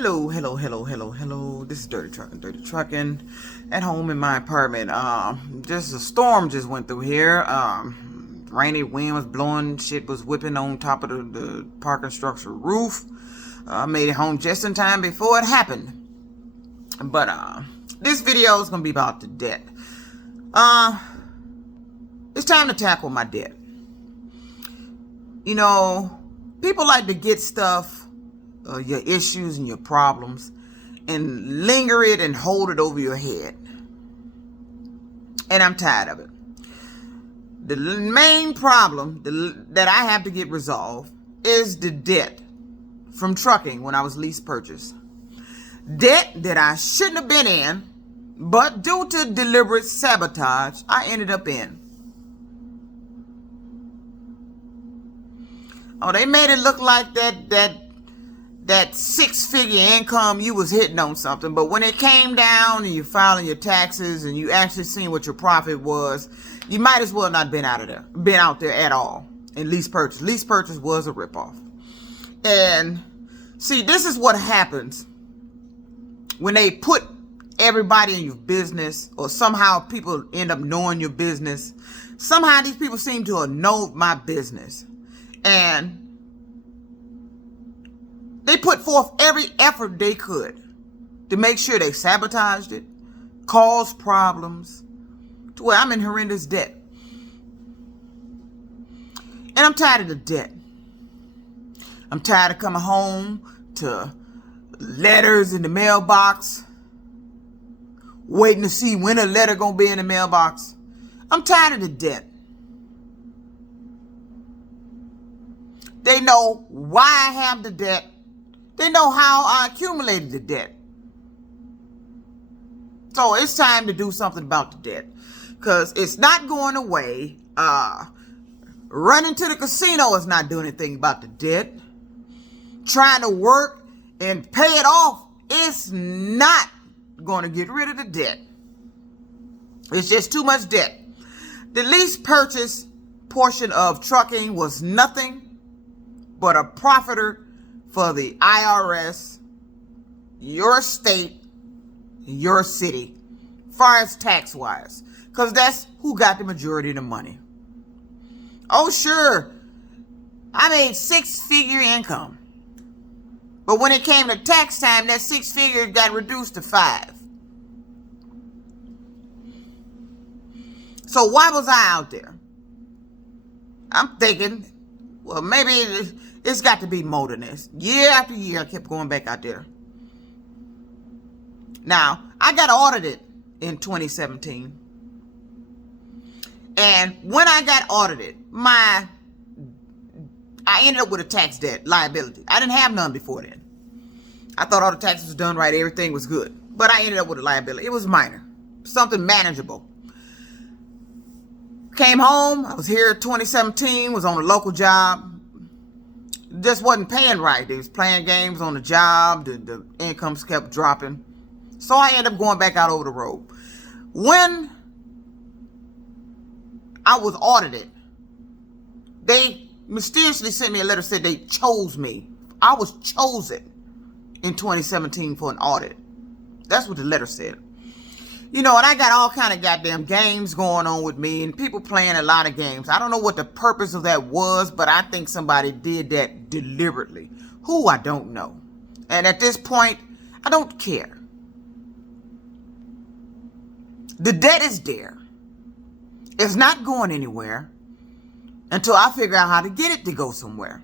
Hello. This is Dirty Truckin' at home in my apartment. Just a storm just went through here. Rainy wind was blowing, shit was whipping on top of the parking structure roof. I made it home just in time before it happened. But this video is gonna be about the debt. It's time to tackle my debt. You know, people like to get stuff, your issues and your problems, and linger it and hold it over your head. And I'm tired of it. The main problem that I have to get resolved is the debt from trucking when I was lease purchased. Debt that I shouldn't have been in, but due to deliberate sabotage, I ended up in. Oh, they made it look like that six-figure income, you was hitting on something. But when it came down and you filing your taxes and you actually seen what your profit was, you might as well not been out there at all. And lease purchase was a ripoff. And see, this is what happens when they put everybody in your business, or somehow people end up knowing your business. Somehow these people seem to know my business. And they put forth every effort they could to make sure they sabotaged it, caused problems, to where I'm in horrendous debt. And I'm tired of the debt. I'm tired of coming home to letters in the mailbox, waiting to see when a letter gonna be in the mailbox. I'm tired of the debt. They know why I have the debt. They know how I accumulated the debt. So it's time to do something about the debt, because it's not going away. Running to the casino is not doing anything about the debt. Trying to work and pay it off, it's not going to get rid of the debt. It's just too much debt. The lease purchase portion of trucking was nothing but a profiter for the IRS, your state, your city, far as tax-wise, because that's who got the majority of the money. Oh, sure, I made six-figure income, but when it came to tax time, that six figures got reduced to 5. So why was I out there? I'm thinking, well, maybe it's got to be more than this. Year after year, I kept going back out there. Now, I got audited in 2017. And when I got audited, I ended up with a tax debt liability. I didn't have none before then. I thought all the taxes was done right, everything was good. But I ended up with a liability. It was minor, something manageable. Came home, I was here 2017, was on a local job. Just wasn't paying right. They was playing games on the job. The incomes kept dropping. So I ended up going back out over the road. When I was audited, they mysteriously sent me a letter, said they chose me. I was chosen in 2017 for an audit. That's what the letter said. You know, and I got all kind of goddamn games going on with me, and people playing a lot of games. I don't know what the purpose of that was, but I think somebody did that deliberately. Who, I don't know. And at this point, I don't care. The debt is there. It's not going anywhere until I figure out how to get it to go somewhere.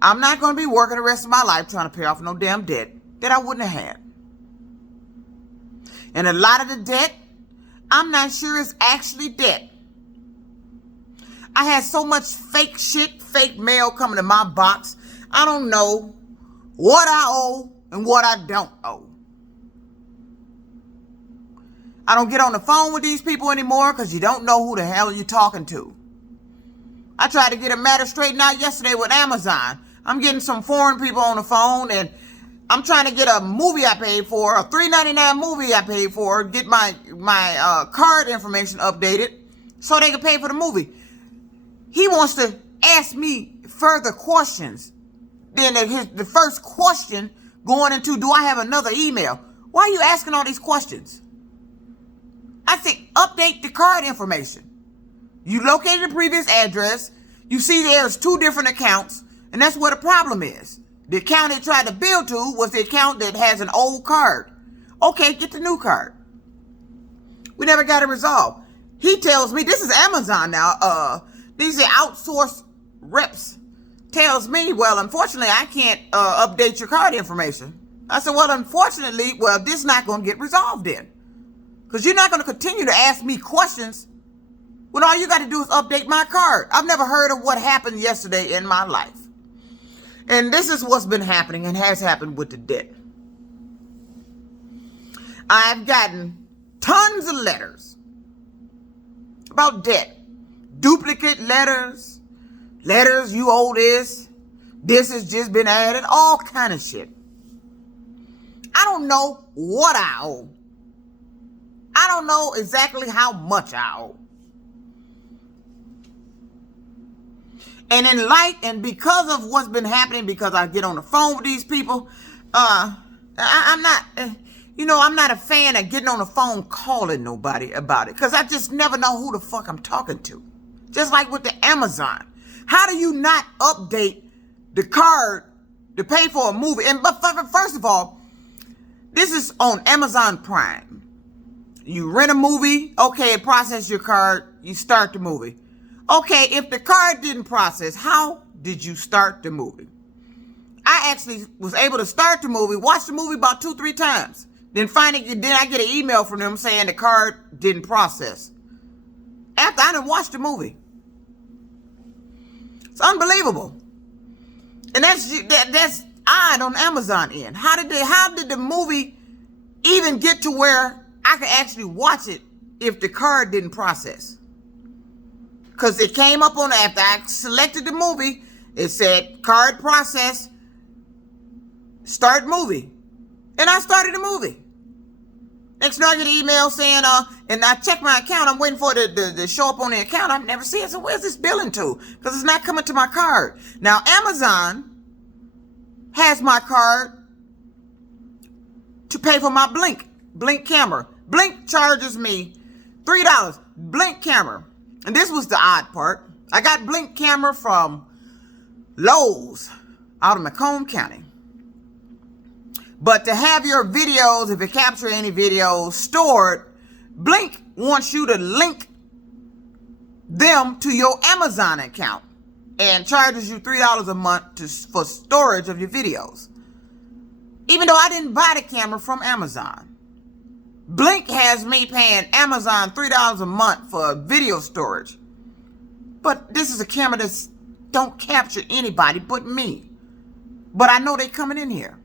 I'm not going to be working the rest of my life trying to pay off no damn debt that I wouldn't have had. And a lot of the debt, I'm not sure is actually debt. I had so much fake shit, fake mail coming to my box. I don't know what I owe and what I don't owe. I don't get on the phone with these people anymore because you don't know who the hell you're talking to. I tried to get a matter straightened out yesterday with Amazon. I'm getting some foreign people on the phone, and I'm trying to get a movie I paid for, a $3.99 movie I paid for, get my card information updated so they can pay for the movie. He wants to ask me further questions Then the first question going into, do I have another email? Why are you asking all these questions? I said, update the card information. You located the previous address. You see there's 2 different accounts, and that's where the problem is. The account it tried to bill to was the account that has an old card. Okay, get the new card. We never got it resolved. He tells me, this is Amazon now, these are outsourced reps. Tells me, well, unfortunately, I can't update your card information. I said, well, unfortunately, this is not going to get resolved then. Because you're not going to continue to ask me questions when all you got to do is update my card. I've never heard of what happened yesterday in my life. And this is what's been happening and has happened with the debt. I've gotten tons of letters about debt. Duplicate letters, you owe this has just been added, all kind of shit. I don't know what I owe. I don't know exactly how much I owe. And because of what's been happening, because I get on the phone with these people, I'm not a fan of getting on the phone calling nobody about it, because I just never know who the fuck I'm talking to. Just like with the Amazon. How do you not update the card to pay for a movie? But first of all, this is on Amazon Prime. You rent a movie, okay, it processes your card, you start the movie. Okay, if the card didn't process, how did you start the movie? I actually was able to start the movie, watch the movie about 2-3 times. Then I get an email from them saying the card didn't process. After I didn't watch the movie. It's unbelievable. And that's odd on Amazon end. How did the movie even get to where I could actually watch it if the card didn't process? Because it came up on after I selected the movie, it said card process, start movie. And I started the movie. Next thing I get an email saying, and I check my account, I'm waiting for it to show up on the account. I've never seen it. So where's this billing to? Because it's not coming to my card. Now, Amazon has my card to pay for my Blink camera. Blink charges me $3. Blink camera. And this was the odd part. I got Blink camera from Lowe's out of Macomb County. But to have your videos, if you capture any videos stored, Blink wants you to link them to your Amazon account and charges you $3 a month for storage of your videos. Even though I didn't buy the camera from Amazon. Blink has me paying Amazon $3 a month for video storage. But this is a camera that don't capture anybody but me. But I know they coming in here.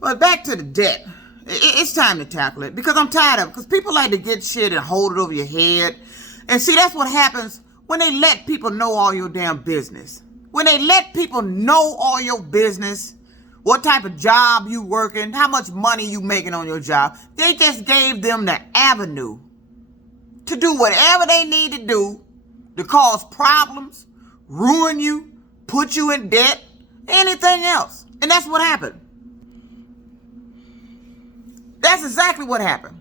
But back to the debt. It's time to tackle it because I'm tired of it. Because people like to get shit and hold it over your head. And see, that's what happens when they let people know all your damn business. When they let people know all your business, what type of job you working, how much money you making on your job, they just gave them the avenue to do whatever they need to do to cause problems, ruin you, put you in debt, anything else. And that's what happened. That's exactly what happened.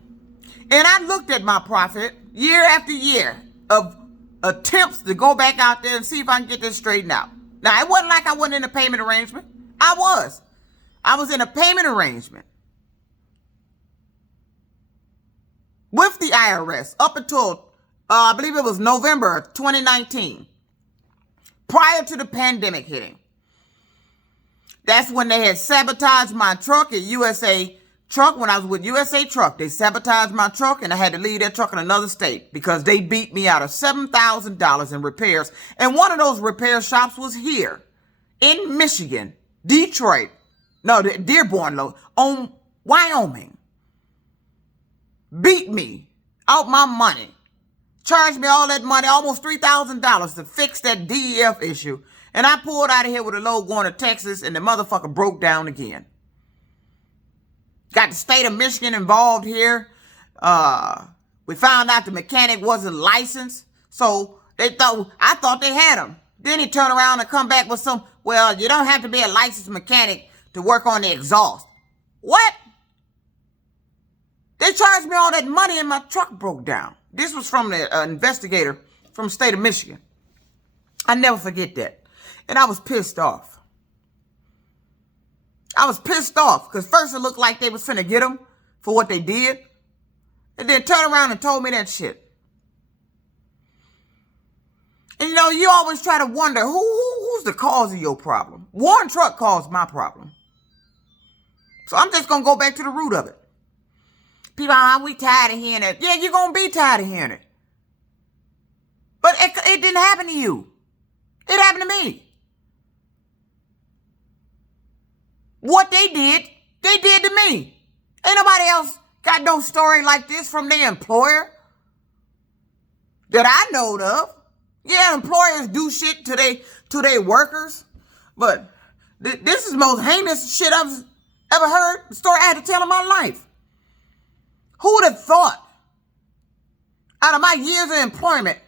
And I looked at my profit year after year of attempts to go back out there and see if I can get this straightened out. Now, it wasn't like I wasn't in a payment arrangement. I was in a payment arrangement with the IRS up until, I believe it was November 2019, prior to the pandemic hitting. That's when they had sabotaged my truck at USA Truck. When I was with USA Truck, they sabotaged my truck and I had to leave that truck in another state because they beat me out of $7,000 in repairs. And one of those repair shops was here in Michigan, Detroit, Dearborn, on Wyoming. Beat me out my money. Charged me all that money, almost $3,000 to fix that DEF issue. And I pulled out of here with a load going to Texas and the motherfucker broke down again. Got the state of Michigan involved here. We found out the mechanic wasn't licensed. So I thought they had him. Then he turned around and come back with some, well, you don't have to be a licensed mechanic to work on the exhaust. What? They charged me all that money and my truck broke down. This was from the investigator from the state of Michigan. I never forget that. And I was pissed off. I was pissed off because first it looked like they was finna get him for what they did. And then turned around and told me that shit. And you know, you always try to wonder who's the cause of your problem. One truck caused my problem. So I'm just going to go back to the root of it. People, we tired of hearing it. Yeah, you're going to be tired of hearing it. But it didn't happen to you. It happened to me. What they did to me. Ain't nobody else got no story like this from their employer that I know of. Yeah, employers do shit to their workers, but this is the most heinous shit I've ever heard. The story I had to tell in my life. Who would have thought, out of my years of employment,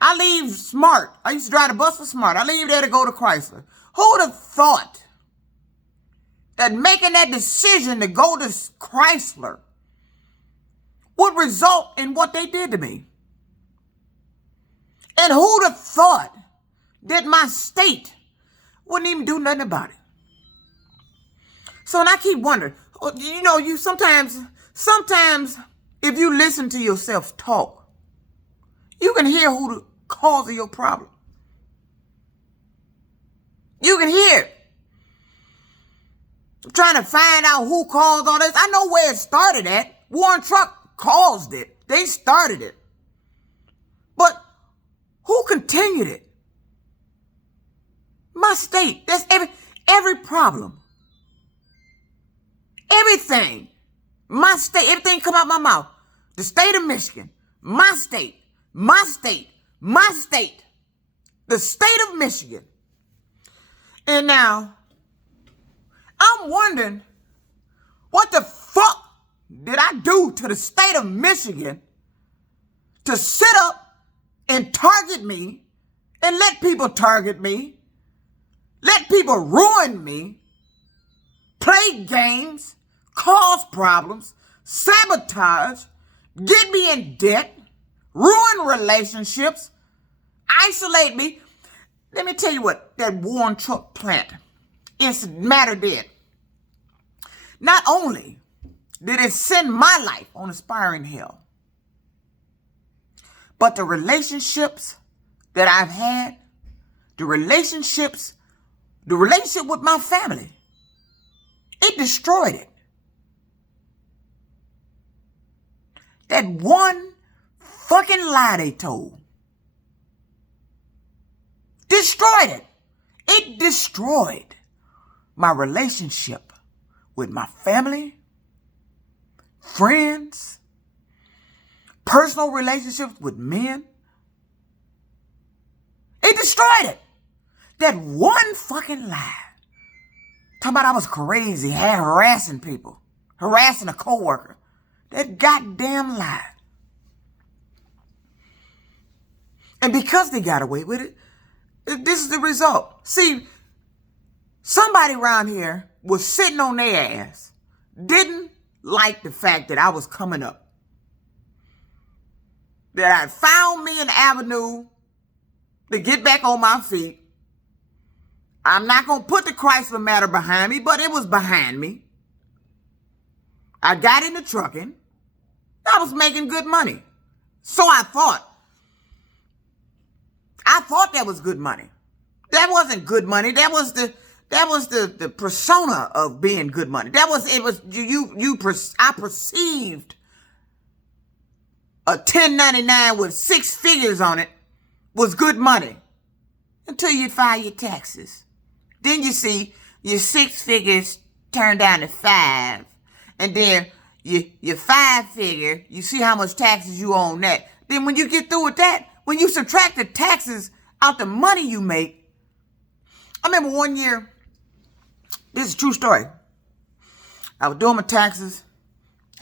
I leave Smart. I used to drive the bus for Smart. I leave there to go to Chrysler. Who would have thought that making that decision to go to Chrysler would result in what they did to me? And who'd have thought that my state wouldn't even do nothing about it? So, and I keep wondering, you know, you sometimes if you listen to yourself talk, you can hear who the cause of your problem. You can hear it. I'm trying to find out who caused all this. I know where it started at. Warren Truck caused it. They started it. But who continued it? My state. That's every problem. Everything. My state. Everything come out my mouth. The state of Michigan. My state. My state. My state. The state of Michigan. And now, I'm wondering, what the fuck did I do to the state of Michigan to sit up and target me and let people target me, let people ruin me, play games, cause problems, sabotage, get me in debt, ruin relationships, isolate me? Let me tell you what that Warren Truck plant matter did. Not only did it send my life on aspiring hell, but the relationships that I've had, the relationship with my family, it destroyed it. That one fucking lie they told destroyed it. It destroyed my relationship with my family, friends, personal relationships with men. It destroyed it. That one fucking lie. Talking about I was crazy, harassing people, harassing a coworker. That goddamn lie. And because they got away with it, this is the result. See, somebody around here was sitting on their ass, didn't like the fact that I was coming up, that I found me an avenue to get back on my feet. I'm not going to put the Chrysler matter behind me, but it was behind me. I got into trucking. I was making good money. So I thought. I thought that was good money. That wasn't good money. That was the persona of being good money. I perceived a 1099 with 6 figures on it was good money until you file your taxes. Then you see your 6 figures turn down to 5, and then your 5 figure, you see how much taxes you owe on that. Then when you get through with that, when you subtract the taxes out the money you make, I remember one year, this is a true story. I was doing my taxes.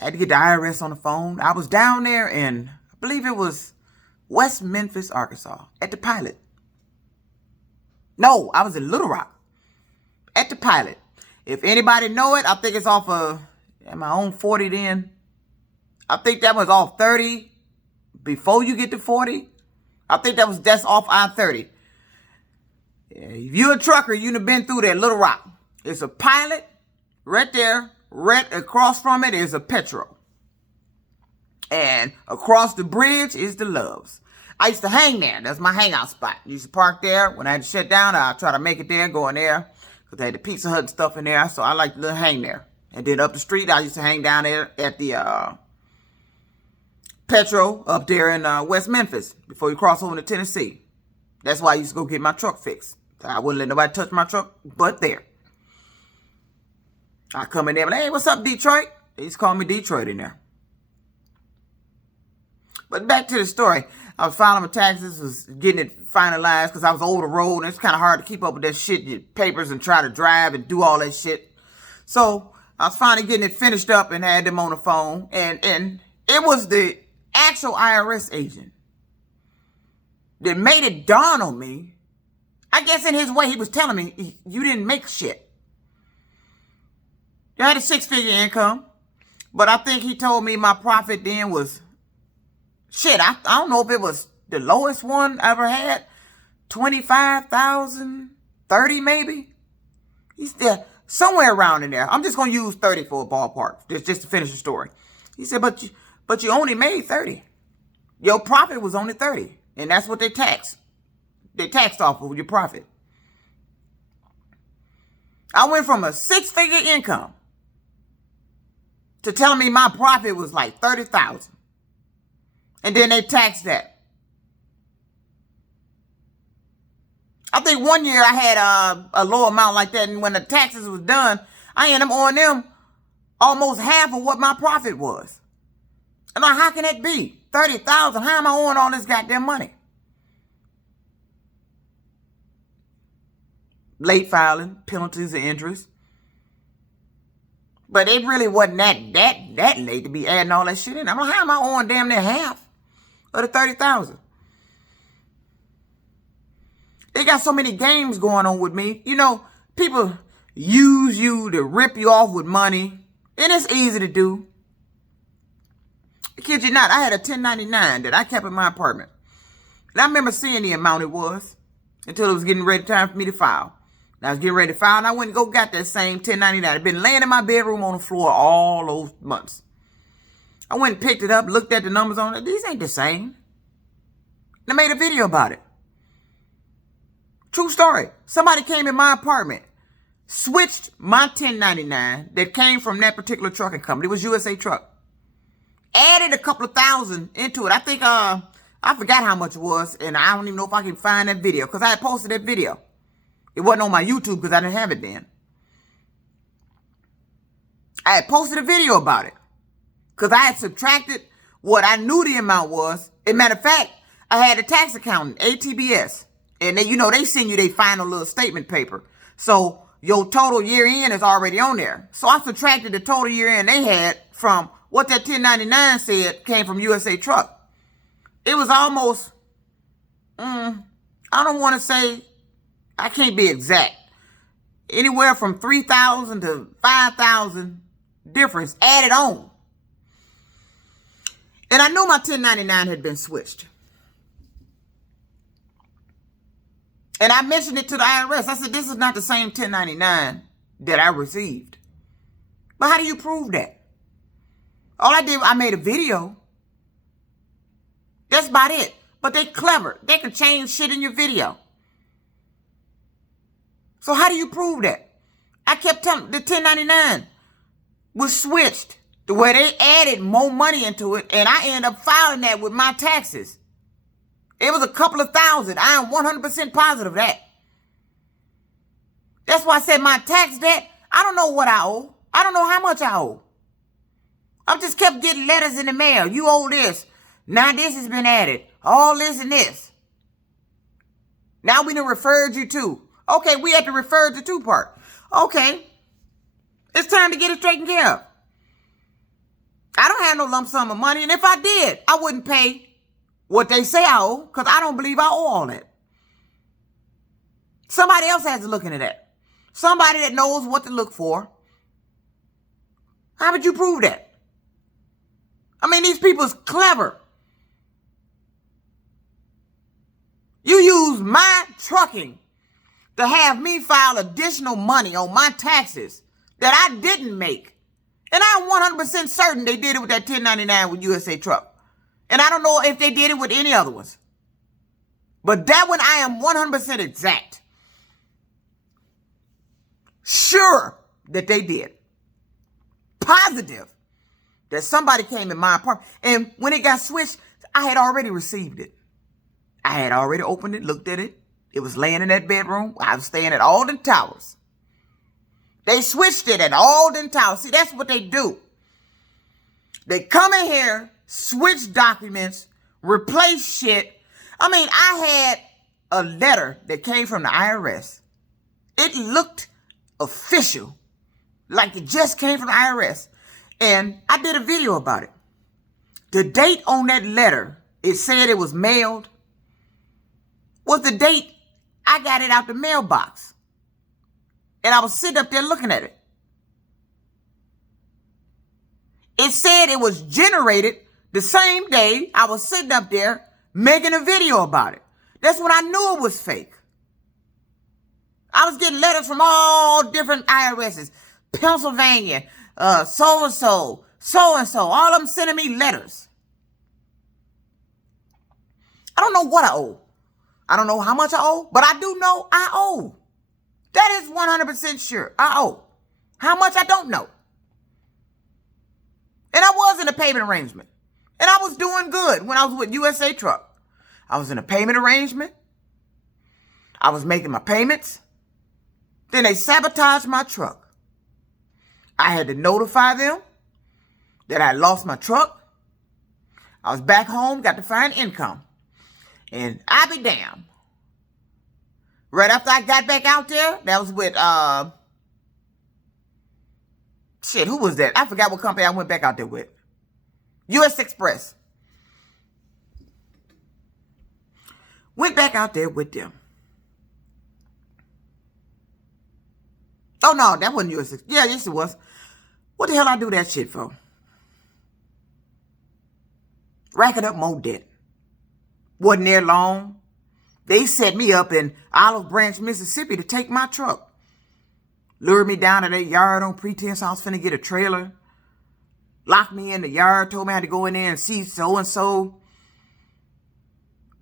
I had to get the IRS on the phone. I was down there in, I believe it was West Memphis, Arkansas, at the pilot. No, I was in Little Rock at the Pilot. If anybody know it, I think it's off of, am I on 40 then? I think that was off 30 before you get to 40. I think that's off I-30. If you're a trucker, you've been through that Little Rock. It's a Pilot right there. Right across from it is a Petro. And across the bridge is the Loves. I used to hang there. That's my hangout spot. I used to park there. When I had to shut down, I'd try to make it there, go in there. Because they had the Pizza Hut and stuff in there. So I like to hang there. And then up the street, I used to hang down there at the Petro up there in West Memphis before you cross over to Tennessee. That's why I used to go get my truck fixed. I wouldn't let nobody touch my truck but there. I come in there and hey, what's up, Detroit? They used to call me Detroit in there. But back to the story. I was filing my taxes, was getting it finalized because I was over the road and it's kind of hard to keep up with that shit, your papers, and try to drive and do all that shit. So I was finally getting it finished up and had them on the phone. And it was the actual IRS agent that made it dawn on me. I guess in his way, he was telling me, you didn't make shit. You had a 6-figure income, but I think he told me my profit then was, shit, I don't know if it was the lowest one I ever had, 25,000, 30 maybe. He's there, somewhere around in there. I'm just going to use 30 for a ballpark, just to finish the story. He said, but you only made 30. Your profit was only 30, and that's what they taxed. They taxed off of your profit. I went from a 6-figure income to telling me my profit was like 30,000. And then they taxed that. I think one year I had a low amount like that, and when the taxes was done, I ended up owing them almost half of what my profit was. And like, how can that be? 30,000, how am I owing all this goddamn money? Late filing, penalties and interest. But it really wasn't that late to be adding all that shit in. I'm like, how am I owing damn near half of the 30,000? They got so many games going on with me. You know, people use you to rip you off with money. And it's easy to do. I kid you not, I had a 1099 that I kept in my apartment. And I remember seeing the amount it was until it was getting ready, time for me to file. And I was getting ready to file, and I went and go got that same 1099. I'd been laying in my bedroom on the floor all those months. I went and picked it up, looked at the numbers on it. These ain't the same. And I made a video about it. True story. Somebody came in my apartment, switched my 1099 that came from that particular trucking company. It was USA Truck. Added a couple of thousand into it. I think, I forgot how much it was, and I don't even know if I can find that video, because I had posted that video. It wasn't on my YouTube because I didn't have it then. I had posted a video about it because I had subtracted what I knew the amount was. As a matter of fact, I had a tax accountant, ATBS, and they send you their final little statement paper. So your total year end is already on there. So I subtracted the total year end they had from what that 1099 said came from USA Truck. It was almost, I don't want to say, I can't be exact. Anywhere from 3,000 to 5,000 difference added on. And I knew my 1099 had been switched. And I mentioned it to the IRS. I said, this is not the same 1099 that I received. But how do you prove that? All I did, I made a video. That's about it. But they clever. They can change shit in your video. So how do you prove that? I kept telling the 1099 was switched the way they added more money into it, and I ended up filing that with my taxes. It was a couple of thousand. I am 100% positive of that. That's why I said my tax debt, I don't know what I owe. I don't know how much I owe. I just kept getting letters in the mail. You owe this. Now this has been added. All this and this. Now we done referred you to. Okay, we had to refer the to part. Okay. It's time to get it straightened care of. I don't have no lump sum of money, and if I did, I wouldn't pay what they say I owe, because I don't believe I owe all that. Somebody else has to look into that. Somebody that knows what to look for. How would you prove that? I mean, these people's clever. You use my trucking to have me file additional money on my taxes that I didn't make. And I'm 100% certain they did it with that 1099 with USA Truck. And I don't know if they did it with any other ones. But that one I am 100% exact. Sure that they did. Positive that somebody came in my apartment. And when it got switched, I had already received it. I had already opened it, looked at it. It was laying in that bedroom. I was staying at Alden Towers. They switched it at Alden Towers. See, that's what they do. They come in here, switch documents, replace shit. I mean, I had a letter that came from the IRS. It looked official, like it just came from the IRS. And I did a video about it. The date on that letter, it said it was mailed, was the date I got it out the mailbox. And I was sitting up there looking at it. It said it was generated the same day I was sitting up there making a video about it. That's when I knew it was fake. I was getting letters from all different IRSs. Pennsylvania, so-and-so, so-and-so. All of them sending me letters. I don't know what I owe. I don't know how much I owe, but I do know I owe. That is 100% sure. I owe. How much I don't know. And I was in a payment arrangement. And I was doing good when I was with USA Truck. I was in a payment arrangement. I was making my payments. Then they sabotaged my truck. I had to notify them that I lost my truck. I was back home, got to find income. And I be damned. Right after I got back out there, that was with, who was that? I forgot what company I went back out there with. US Express. Went back out there with them. Oh, no, that wasn't US Express. Yeah, yes, it was. What the hell I do that shit for? Racking up more debt. Wasn't there long. They set me up in Olive Branch, Mississippi to take my truck. Lured me down to their yard on pretense I was finna get a trailer. Locked me in the yard, told me I had to go in there and see so-and-so.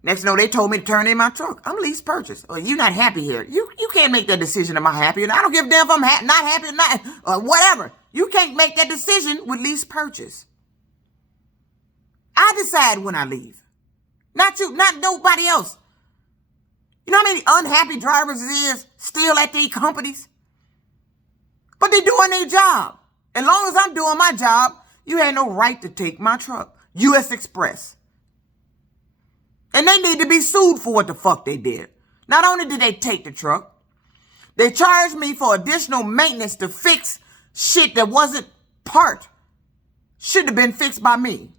Next thing you know, they told me to turn in my truck. I'm lease purchase. Oh, you're not happy here. You can't make that decision. Am I happy? And I don't give a damn if I'm not happy or not, or whatever. You can't make that decision with lease purchase. I decide when I leave. Not you, not nobody else. You know how many unhappy drivers there is still at these companies? But they're doing their job. As long as I'm doing my job, you had no right to take my truck. US Express. And they need to be sued for what the fuck they did. Not only did they take the truck, they charged me for additional maintenance to fix shit that wasn't should have been fixed by me.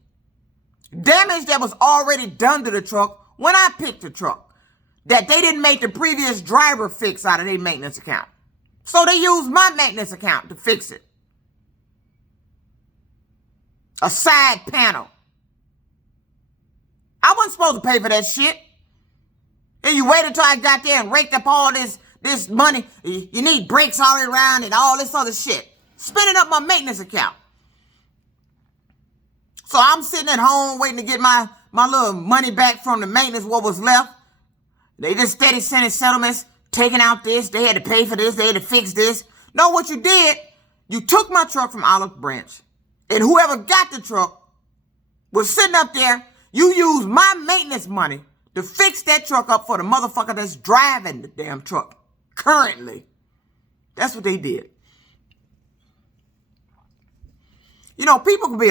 Damage that was already done to the truck when I picked the truck, that they didn't make the previous driver fix out of their maintenance account. So they used my maintenance account to fix it. A side panel. I wasn't supposed to pay for that shit. And you waited until I got there and raked up all this money. You need brakes all the way around and all this other shit. Spending up my maintenance account. So I'm sitting at home waiting to get my little money back from the maintenance, what was left. They just steady sending settlements, taking out this. They had to pay for this. They had to fix this. No, what you did, you took my truck from Olive Branch. And whoever got the truck was sitting up there. You used my maintenance money to fix that truck up for the motherfucker that's driving the damn truck currently. That's what they did. You know, people can be